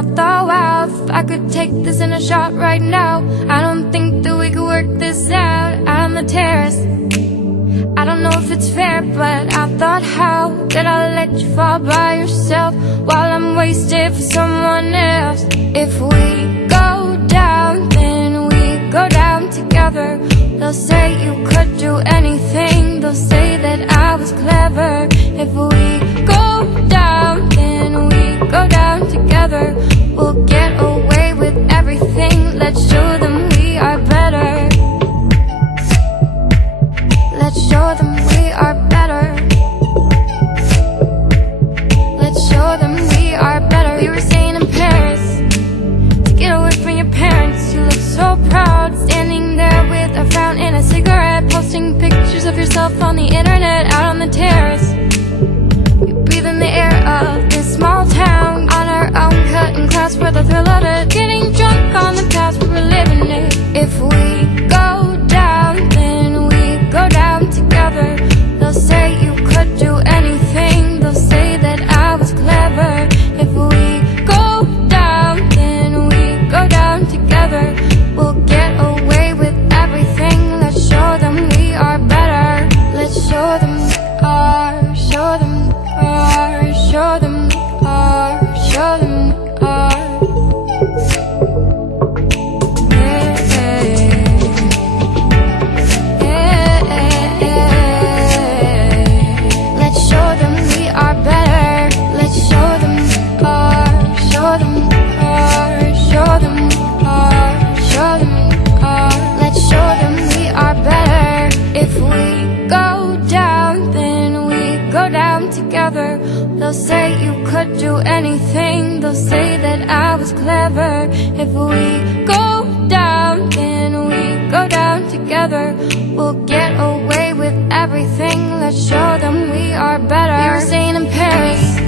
I thought, wow, if I could take this in a shot right now, I don't think that we could work this out on the terrace. I don't know if it's fair, but I thought, how did I let you fall by yourself while I'm wasted for someone else? If we go down, then we go down together. They'll say you could do anything, they'll say that I was clever. If we go down, then we go down together. We'll get away with everything. Let's show them we are better. Let's show them we are better. Let's show them we are better. We were staying in Paris to get away from your parents. You look so proud, standing there with a frown and a cigarette, posting pictures of yourself on the internet, out on the terrace. We breathe in the air of this small town, on our own, cutting class for the thrill of it, getting drunk on the past, we were living it. If we go down, then we go down together. They'll say you could do anything, they'll say that I was clever. If we go down, then we go down together. We'll get away with everything. Let's show them we are better. Let's show them we are, show them we are, show them we are, show them we are. They'll say you could do anything, they'll say that I was clever. If we go down, then we go down together. We'll get away with everything. Let's show them we are better. We were staying in Paris